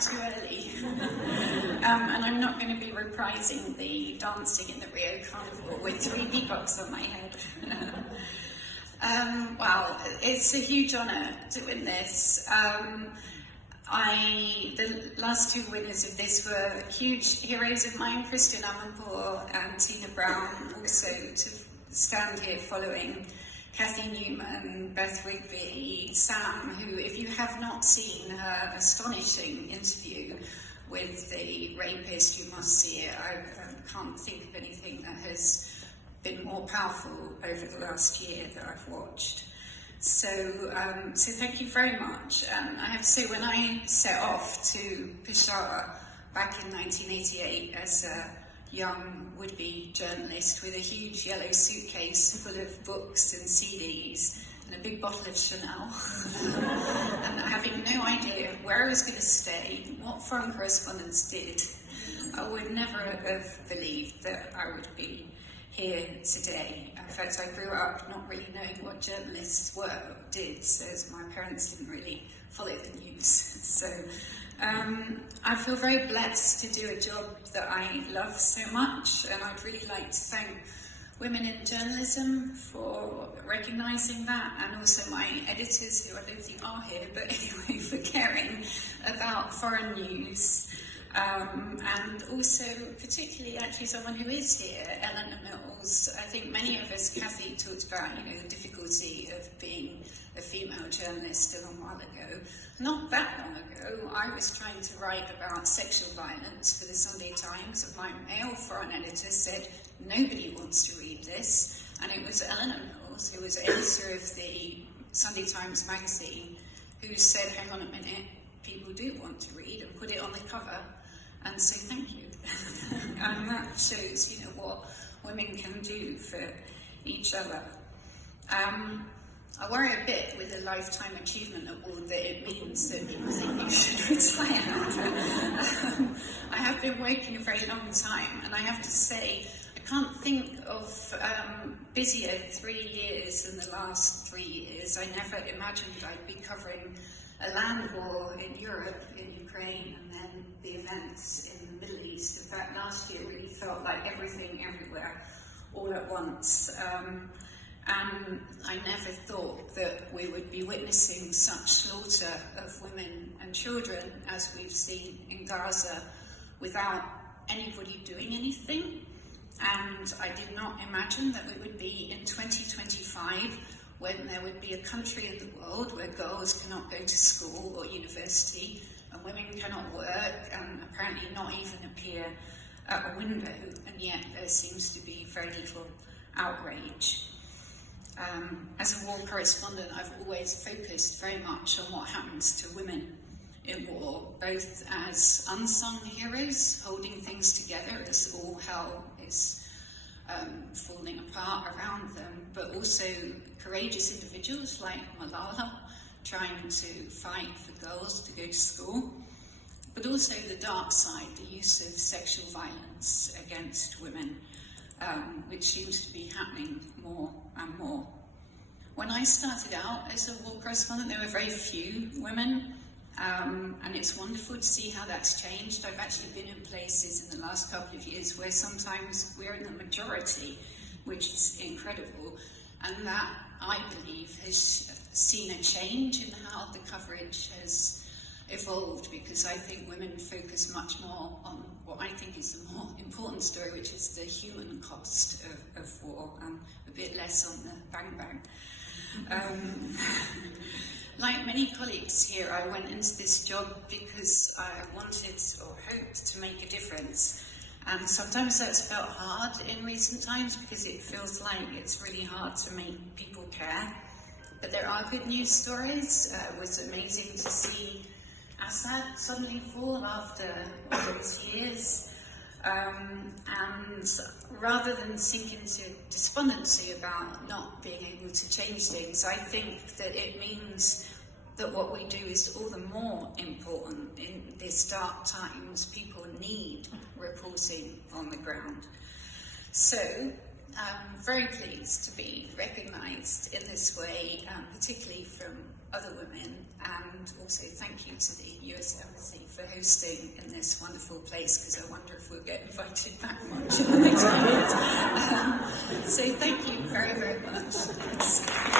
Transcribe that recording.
out too early. And I'm not going to be reprising the dancing in the Rio Carnival with 3 peacocks on my head. Well, it's a huge honour to win this. The last 2 winners of this were huge heroes of mine, Christina Lamb and Tina Brown, also to stand here following Kathy Newman, Beth Rigby, Sam, who, if you have not seen her astonishing interview with the rapist, you must see it. I can't think of anything that has been more powerful over the last year that I've watched. So thank you very much. I have to say, when I set off to Peshawar back in 1988 as a young would-be journalist with a huge yellow suitcase full of books and CDs and a big bottle of Chanel, and having no idea where I was going to stay, what foreign correspondents did, I would never have believed that I would be here today. In fact, I grew up not really knowing what journalists did, so my parents didn't really follow the news. So I feel very blessed to do a job that I love so much, and I'd really like to thank women in journalism for recognising that, and also my editors, who I don't think are here, but anyway, for caring about foreign news. And also, particularly, actually, someone who is here, Eleanor Mills. I think many of us, Kathy talked about, the difficulty of being a female journalist a long while ago. Not that long ago, I was trying to write about sexual violence for the Sunday Times, and my male foreign editor said, nobody wants to read this. And it was Eleanor Mills, who was editor of the Sunday Times magazine, who said, hang on a minute, people do want to read, and put it on the cover. And so thank you. And that shows, what women can do for each other. I worry a bit with a Lifetime Achievement Award that it means that people think you should retire. I have been working a very long time, and I have to say, I can't think of busier 3 years than the last 3 years. I never imagined I'd be covering a land war in Europe, in Ukraine, and then the events in the Middle East. In fact, last year really felt like everything everywhere, all at once. And I never thought that we would be witnessing such slaughter of women and children as we've seen in Gaza without anybody doing anything. And I did not imagine that we would be in 2025 when there would be a country in the world where girls cannot go to school or university, and women cannot work, and apparently not even appear at a window, and yet there seems to be very little outrage. As a war correspondent, I've always focused very much on what happens to women in war, both as unsung heroes, holding things together as all hell is falling apart around them, but also courageous individuals like Malala, trying to fight for girls to go to school, but also the dark side, the use of sexual violence against women, which seems to be happening more and more. When I started out as a war correspondent, there were very few women, and it's wonderful to see how that's changed. I've actually been in places in the last couple of years where sometimes we're in the majority, which is incredible, and that, I believe, has seen a change in how the coverage has evolved, because I think women focus much more on what I think is the more important story, which is the human cost of war, and a bit less on the bang-bang. Like many colleagues here, I went into this job because I wanted or hoped to make a difference. And sometimes that's felt hard in recent times because it feels like it's really hard to make people care. But there are good news stories. It was amazing to see Assad suddenly fall after all these years. And rather than sink into despondency about not being able to change things, I think that it means that what we do is all the more important in these dark times. People need reporting on the ground. So very pleased to be recognised in this way, particularly from other women, and also thank you to the US Embassy for hosting in this wonderful place, because I wonder if we'll get invited back much in the next month. So thank you very, very much. Thanks.